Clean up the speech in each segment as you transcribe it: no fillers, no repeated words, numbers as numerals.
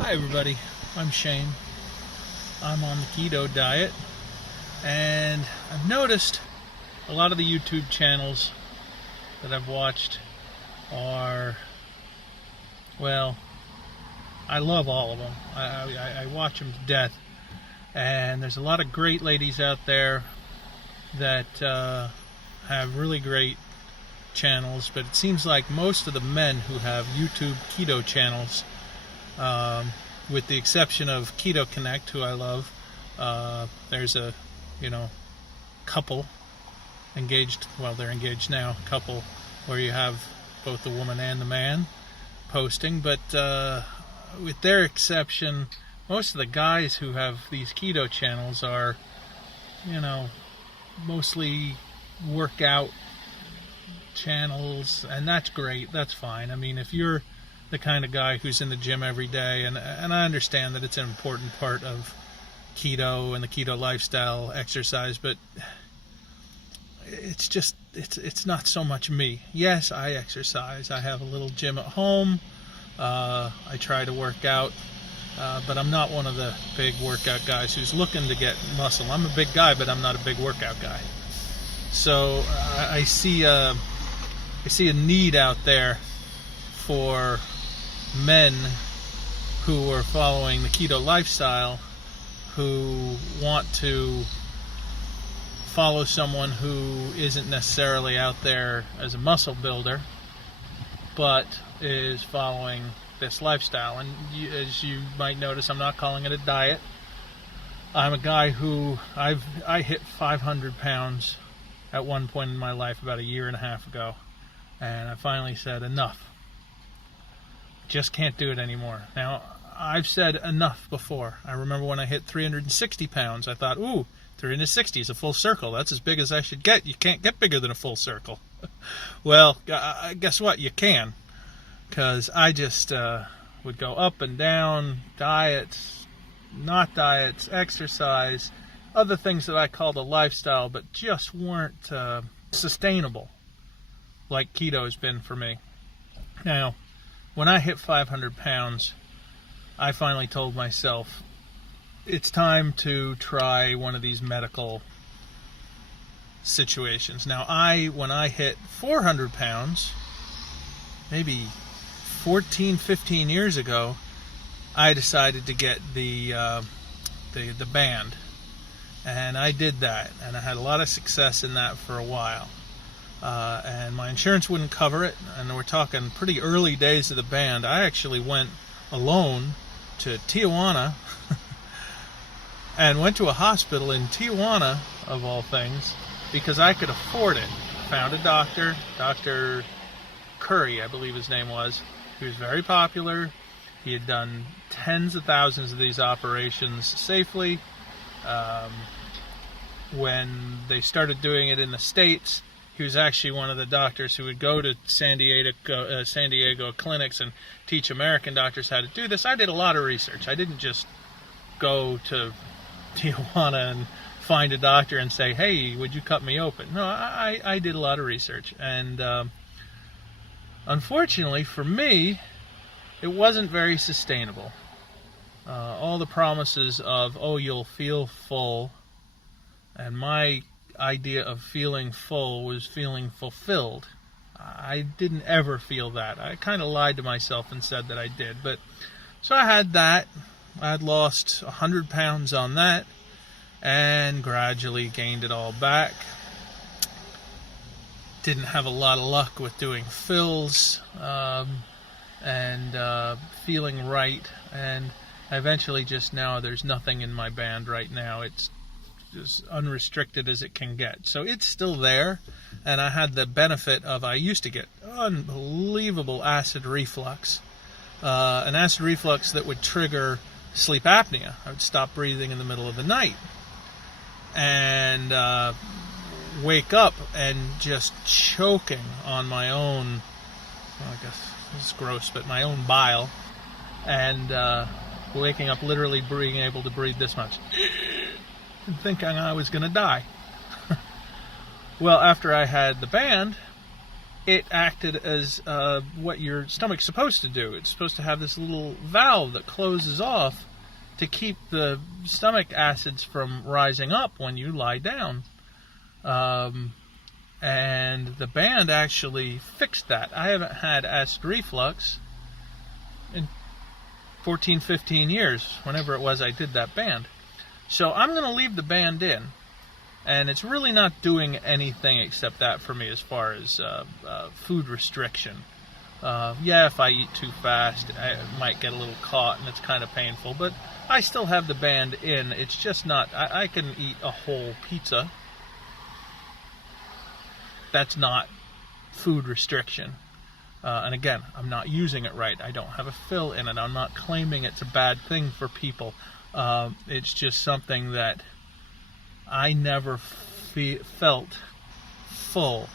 Hi everybody, I'm Shane. I'm on the keto diet, and I've noticed a lot of the YouTube channels that I've watched are, well, I love all of them. I watch them to death, and there's a lot of great ladies out there that have really great channels, but it seems like most of the men who have YouTube keto channels, with the exception of Keto Connect, who I love, there's a couple engaged, well, they're engaged now, couple where you have both the woman and the man posting, but with their exception, most of the guys who have these keto channels are, mostly workout channels, and that's great, that's fine. I mean, if you're the kind of guy who's in the gym every day, and I understand that it's an important part of keto and the keto lifestyle, exercise, but it's just, it's not so much me. Yes, I exercise. I have a little gym at home. I try to work out, but I'm not one of the big workout guys who's looking to get muscle. I'm a big guy, but I'm not a big workout guy. So I see a need out there for men who are following the keto lifestyle, who want to follow someone who isn't necessarily out there as a muscle builder, but is following this lifestyle. And as you might notice, I'm not calling it a diet. I'm a guy who I hit 500 pounds at one point in my life about a year and a half ago, and I finally said enough. Just can't do it anymore. Now, I've said enough before. I remember when I hit 360 pounds, I thought, ooh, 360 is a full circle. That's as big as I should get. You can't get bigger than a full circle. Well, guess what? You can. Because I just would go up and down, diets, not diets, exercise, other things that I called a lifestyle, but just weren't sustainable like keto has been for me. Now, when I hit 500 pounds, I finally told myself, it's time to try one of these medical situations. Now, when I hit 400 pounds, maybe 14, 15 years ago, I decided to get the band. And I did that, and I had a lot of success in that for a while. And my insurance wouldn't cover it, and we're talking pretty early days of the band. I actually went alone to Tijuana and went to a hospital in Tijuana, of all things, because I could afford it. Found a doctor, Dr. Curry, I believe his name was. He was very popular. He had done tens of thousands of these operations safely. When they started doing it in the States, he was actually one of the doctors who would go to San Diego clinics and teach American doctors how to do this. I did a lot of research. I didn't just go to Tijuana and find a doctor and say, hey, would you cut me open? No, I did a lot of research. And unfortunately for me, it wasn't very sustainable. All the promises of, oh, you'll feel full, and my idea of feeling full was feeling fulfilled. I didn't ever feel that. I kind of lied to myself and said that I did. But so I had that. I had lost 100 pounds on that and gradually gained it all back. Didn't have a lot of luck with doing fills and feeling right. And eventually just now there's nothing in my band right now. It's as unrestricted as it can get. So it's still there, and I had the benefit of, I used to get unbelievable acid reflux, an acid reflux that would trigger sleep apnea. I would stop breathing in the middle of the night and wake up and just choking on my own, well, I guess this is gross, but my own bile, and waking up literally being able to breathe this much and thinking I was going to die. Well, after I had the band, it acted as what your stomach's supposed to do. It's supposed to have this little valve that closes off to keep the stomach acids from rising up when you lie down. And the band actually fixed that. I haven't had acid reflux in 14, 15 years, whenever it was I did that band. So I'm going to leave the band in. And it's really not doing anything except that for me as far as food restriction. Yeah, if I eat too fast, I might get a little caught and it's kind of painful. But I still have the band in. It's just not... I can eat a whole pizza. That's not food restriction. And again, I'm not using it right. I don't have a fill in it. I'm not claiming it's a bad thing for people. It's just something that I never felt full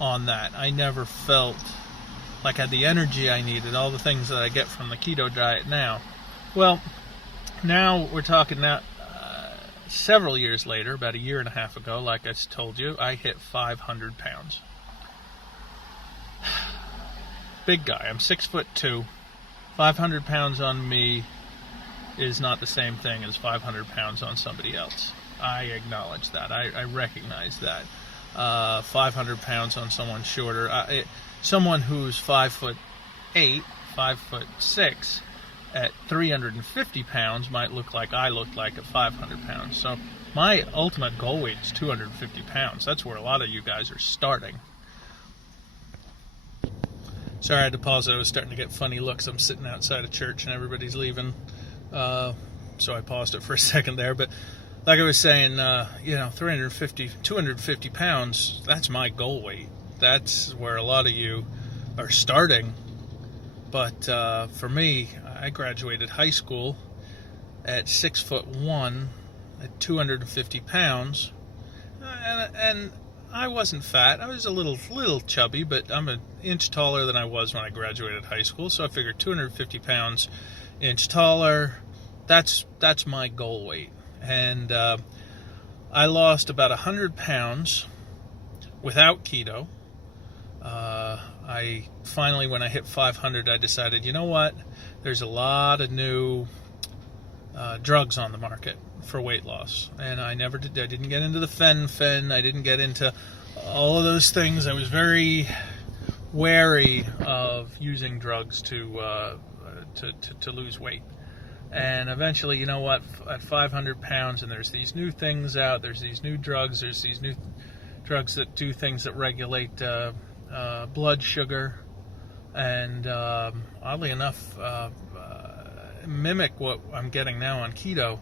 on that. I never felt like I had the energy I needed, all the things that I get from the keto diet now. Well, now we're talking now, several years later, about a year and a half ago, like I told you, I hit 500 pounds. Big guy. I'm 6'2". 500 pounds on me is not the same thing as 500 pounds on somebody else. I acknowledge that. I recognize that. 500 pounds on someone shorter. Someone who's 5'8", 5'6", at 350 pounds might look like I look like at 500 pounds. So my ultimate goal weight is 250 pounds. That's where a lot of you guys are starting. Sorry, I had to pause it. I was starting to get funny looks. I'm sitting outside of church and everybody's leaving. So I paused it for a second there. But like I was saying, 250 pounds, that's my goal weight. That's where a lot of you are starting. But for me, I graduated high school at 6'1", at 250 pounds, and I wasn't fat. I was a little chubby, but I'm an inch taller than I was when I graduated high school. So I figured 250 pounds, inch taller. That's my goal weight, and I lost about 100 pounds without keto. I finally, when I hit 500, I decided, you know what? There's a lot of new drugs on the market for weight loss, and I didn't get into the fen. I didn't get into all of those things. I was very wary of using drugs to lose weight. And eventually, you know what? At 500 pounds, and there's these new things out. There's these new drugs. There's these new drugs that do things that regulate blood sugar, and oddly enough, mimic what I'm getting now on keto.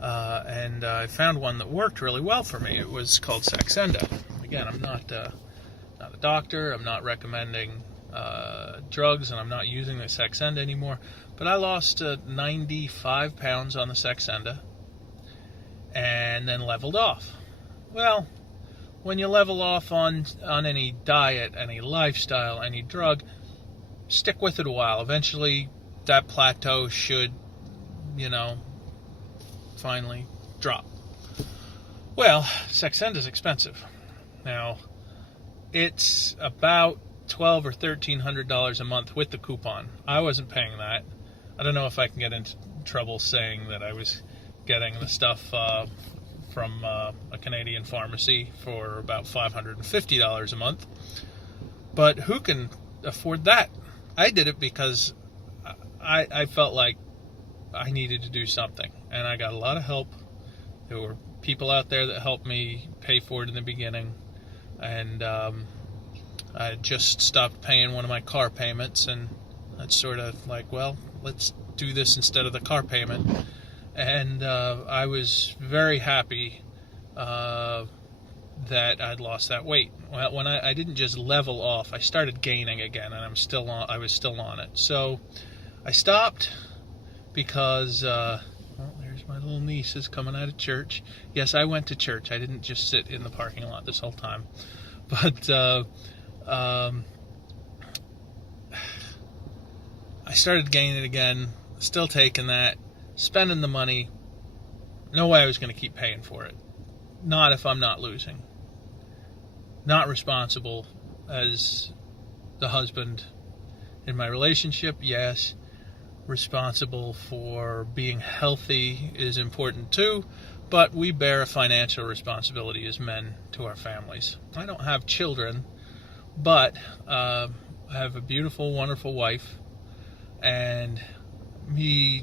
And I found one that worked really well for me. It was called Saxenda. Again, I'm not a doctor. I'm not recommending drugs, and I'm not using the Saxenda anymore. But I lost 95 pounds on the Saxenda, and then leveled off. Well, when you level off on any diet, any lifestyle, any drug, stick with it a while. Eventually, that plateau should, finally drop. Well, Saxenda is expensive. Now, it's about $1,200 or $1,300 a month with the coupon. I wasn't paying that. I don't know if I can get into trouble saying that I was getting the stuff from a Canadian pharmacy for about $550 a month. But who can afford that? I did it because I felt like I needed to do something. And I got a lot of help. There were people out there that helped me pay for it in the beginning. And I just stopped paying one of my car payments. And that's sort of like, well, let's do this instead of the car payment. And I was very happy that I'd lost that weight. Well, when I didn't just level off, I started gaining again, and I was still on it. So I stopped because there's my little nieces coming out of church. Yes, I went to church. I didn't just sit in the parking lot this whole time. But I started gaining it again, still taking that, spending the money. No way I was going to keep paying for it. Not if I'm not losing. Not responsible as the husband in my relationship, yes. Responsible for being healthy is important too, but we bear a financial responsibility as men to our families. I don't have children, but I have a beautiful, wonderful wife, and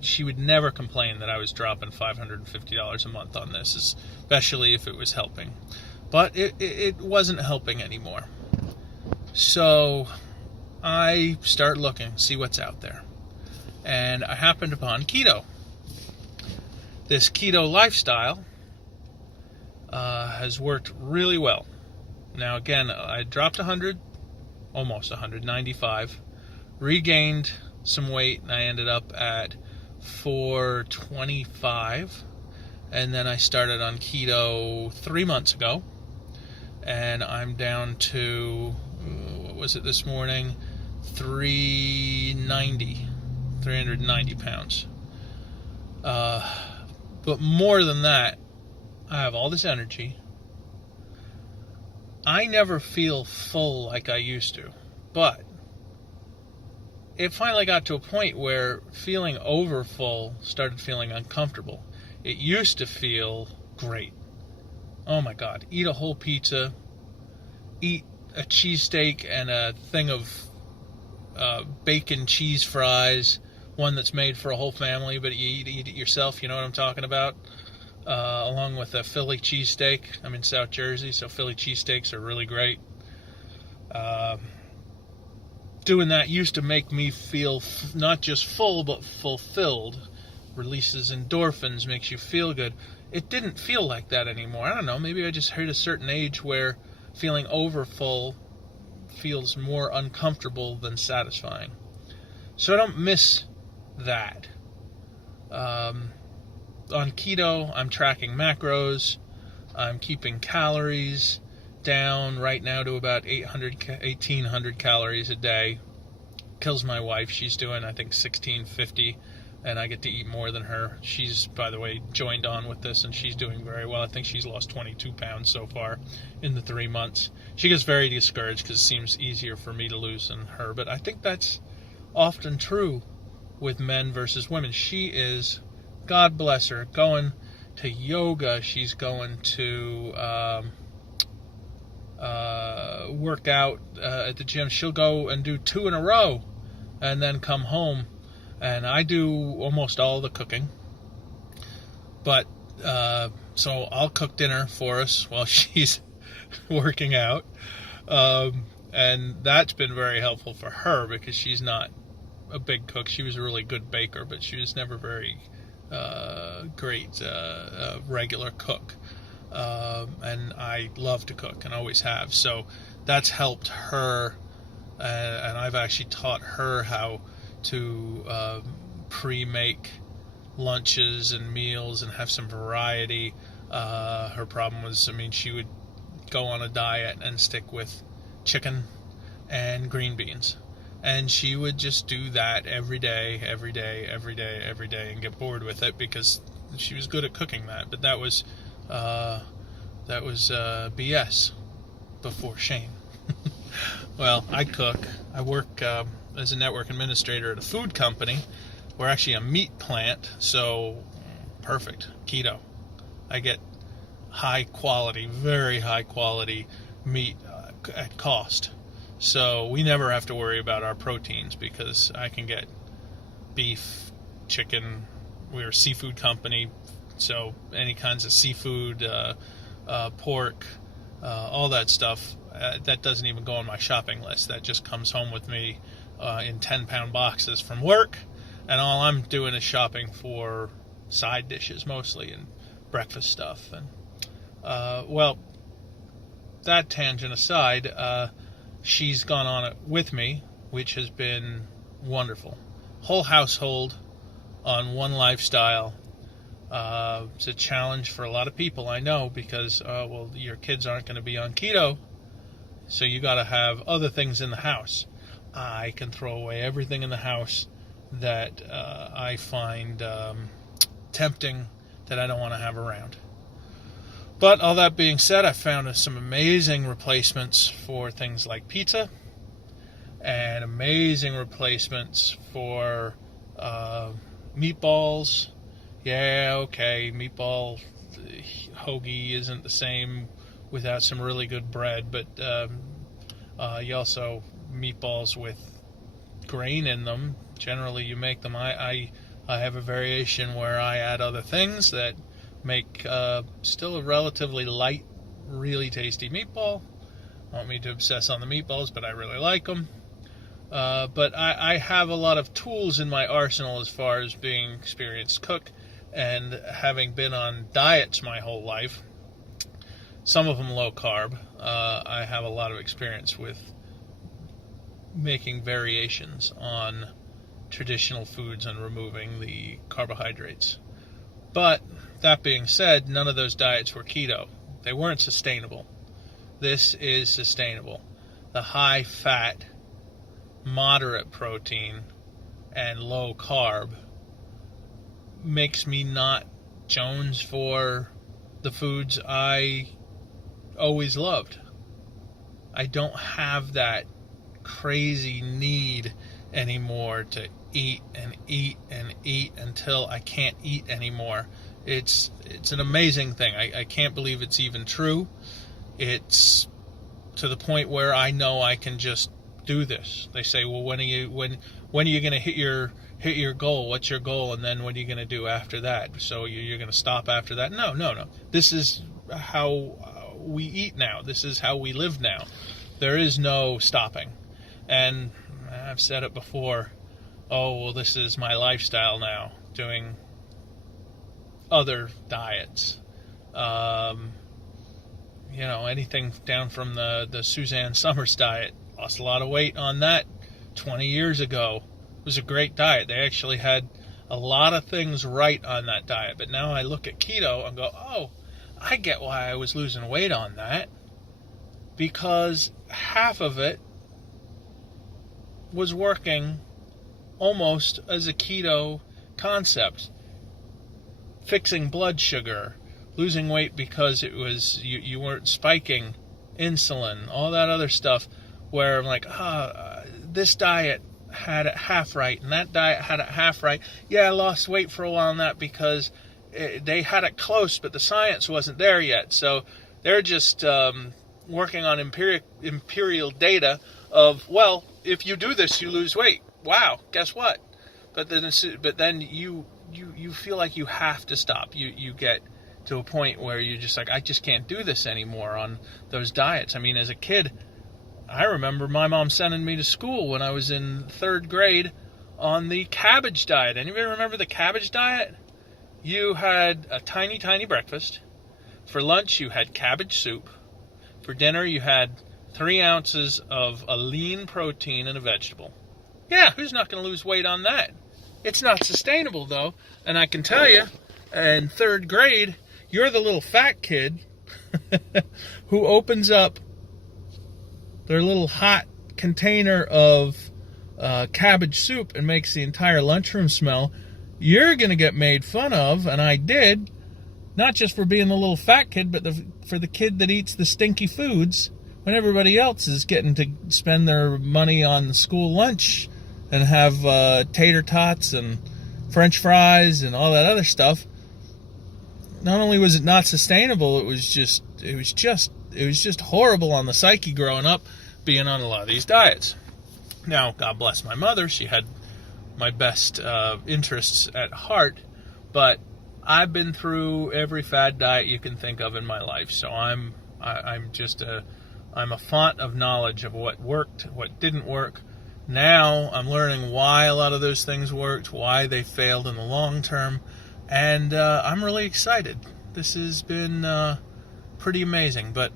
she would never complain that I was dropping $550 a month on this, especially if it was helping. But it wasn't helping anymore. So I start looking, see what's out there. And I happened upon keto. This keto lifestyle has worked really well. Now again, I dropped 100, almost 195, regained some weight, and I ended up at 425, and then I started on keto 3 months ago, and I'm down to, what was it this morning, 390 pounds. But more than that, I have all this energy. I never feel full like I used to, but it finally got to a point where feeling over full started feeling uncomfortable. It used to feel great. Oh my God, eat a whole pizza, eat a cheesesteak and a thing of bacon cheese fries, one that's made for a whole family, but you eat it yourself, you know what I'm talking about, along with a Philly cheesesteak. I'm in South Jersey, so Philly cheesesteaks are really great. Doing that used to make me feel not just full, but fulfilled. Releases endorphins, makes you feel good. It didn't feel like that anymore. I don't know, maybe I just hit a certain age where feeling over full feels more uncomfortable than satisfying. So I don't miss that. On keto, I'm tracking macros. I'm keeping calories down right now to about 1,800 calories a day. Kills my wife. She's doing, I think, 1,650, and I get to eat more than her. She's, by the way, joined on with this, and she's doing very well. I think she's lost 22 pounds so far in the 3 months. She gets very discouraged because it seems easier for me to lose than her, but I think that's often true with men versus women. She is, God bless her, going to yoga. She's going to work out at the gym. She'll go and do 2 in a row and then come home, and I do almost all the cooking, but so I'll cook dinner for us while she's working out, and that's been very helpful for her because she's not a big cook. She was a really good baker, but she was never very great regular cook. And I love to cook and always have. So that's helped her, and I've actually taught her how to pre-make lunches and meals and have some variety. Her problem was, she would go on a diet and stick with chicken and green beans. And she would just do that every day, and get bored with it because she was good at cooking that. But that was BS before shame. Well, I cook. I work as a network administrator at a food company. We're actually a meat plant, so perfect. Keto. I get high quality, very high quality meat at cost. So we never have to worry about our proteins because I can get beef, chicken. We're a seafood company, so any kinds of seafood, pork, all that stuff, that doesn't even go on my shopping list. That just comes home with me in 10-pound boxes from work, and all I'm doing is shopping for side dishes mostly and breakfast stuff. And well, that tangent aside, she's gone on it with me, which has been wonderful. Whole household on one lifestyle. It's a challenge for a lot of people, I know, because, well, your kids aren't going to be on keto, so you got to have other things in the house. I can throw away everything in the house that I find tempting, that I don't want to have around. But all that being said, I found some amazing replacements for things like pizza, and amazing replacements for meatballs. Yeah, okay, meatball hoagie isn't the same without some really good bread, but you also meatballs with grain in them. Generally, you make them. I have a variation where I add other things that make still a relatively light, really tasty meatball. I don't mean to obsess on the meatballs, but I really like them. But I have a lot of tools in my arsenal as far as being an experienced cook and having been on diets my whole life, some of them low carb. I have a lot of experience with making variations on traditional foods and removing the carbohydrates. But that being said, none of those diets were keto. They weren't sustainable. This is sustainable. The high fat, moderate protein, and low carb makes me not Jones for the foods I always loved. I don't have that crazy need anymore to eat and eat and eat until I can't eat anymore. It's an amazing thing. I can't believe it's even true. It's to the point where I know I can just do this. They say, well, when are you going to hit your goal? What's your goal? And then what are you going to do after that? So you're going to stop after that? No. This is how we eat now. This is how we live now. There is no stopping. And I've said it before. Oh, well, this is my lifestyle now, doing other diets. Anything down from the Suzanne Summers diet. Lost a lot of weight on that 20 years ago. It was a great diet. They actually had a lot of things right on that diet. But now I look at keto and go, oh, I get why I was losing weight on that. Because half of it was working almost as a keto concept. Fixing blood sugar, losing weight because it was you weren't spiking insulin, all that other stuff, where I'm like, this diet had it half right, and that diet had it half right. Yeah, I lost weight for a while on that because they had it close, but the science wasn't there yet. So they're just working on imperial data of, well, if you do this, you lose weight. Wow, guess what? But then you feel like you have to stop. You get to a point where you're just like, I just can't do this anymore on those diets. I mean, as a kid, I remember my mom sending me to school when I was in 3rd grade on the cabbage diet. Anybody remember the cabbage diet? You had a tiny, tiny breakfast. For lunch, you had cabbage soup. For dinner, you had 3 ounces of a lean protein and a vegetable. Yeah, who's not going to lose weight on that? It's not sustainable, though. And I can tell you, in 3rd grade, you're the little fat kid who opens up their little hot container of cabbage soup and makes the entire lunchroom smell. You're going to get made fun of, and I did, not just for being the little fat kid, but for the kid that eats the stinky foods when everybody else is getting to spend their money on the school lunch and have tater tots and French fries and all that other stuff. Not only was it not sustainable, it was just horrible on the psyche growing up, being on a lot of these diets. Now, God bless my mother, she had my best interests at heart, but I've been through every fad diet you can think of in my life, so I'm a font of knowledge of what worked, what didn't work. Now I'm learning why a lot of those things worked, why they failed in the long term, and I'm really excited. This has been pretty amazing. But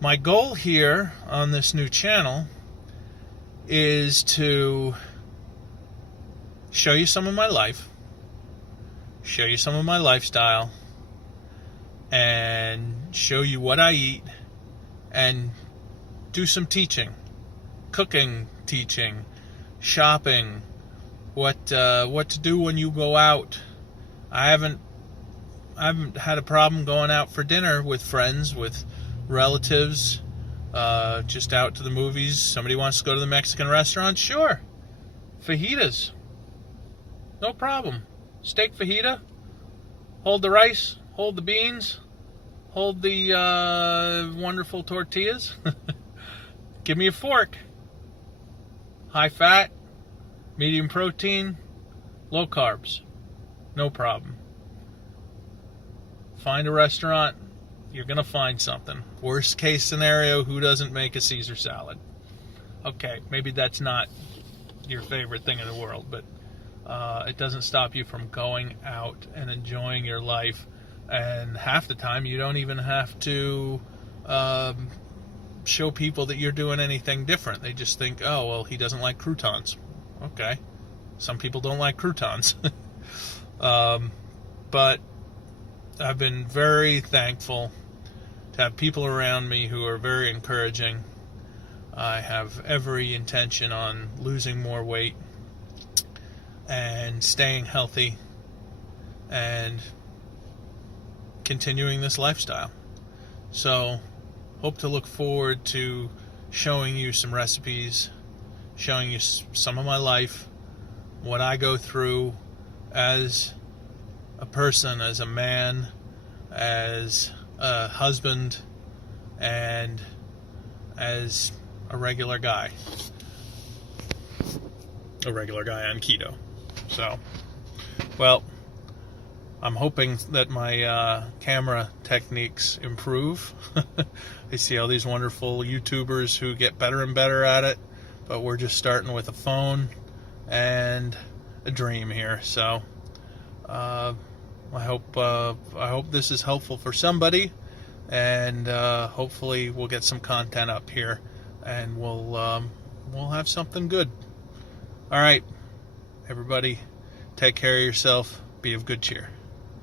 my goal here on this new channel is to show you some of my life, show you some of my lifestyle, and show you what I eat, and do some teaching, cooking teaching, shopping, what to do when you go out. I haven't haven't had a problem going out for dinner with friends, with relatives, just out to the movies. Somebody wants to go to the Mexican restaurant? Sure. Fajitas. No problem. Steak fajita. Hold the rice. Hold the beans. Hold the wonderful tortillas. Give me a fork. High fat, medium protein, low carbs. No problem. Find a restaurant. You're going to find something. Worst case scenario, who doesn't make a Caesar salad? Okay, maybe that's not your favorite thing in the world, but it doesn't stop you from going out and enjoying your life. And half the time, you don't even have to show people that you're doing anything different. They just think, oh, well, he doesn't like croutons. Okay. Some people don't like croutons. But I've been very thankful to have people around me who are very encouraging. I have every intention on losing more weight and staying healthy and continuing this lifestyle. So, hope to look forward to showing you some recipes, showing you some of my life, what I go through as a person, as a man, as a husband, and as a regular guy. A regular guy on keto. So, well, I'm hoping that my camera techniques improve. I see all these wonderful YouTubers who get better and better at it, but we're just starting with a phone and a dream here. So I hope this is helpful for somebody, and hopefully we'll get some content up here, and we'll have something good. All right, everybody, take care of yourself. Be of good cheer.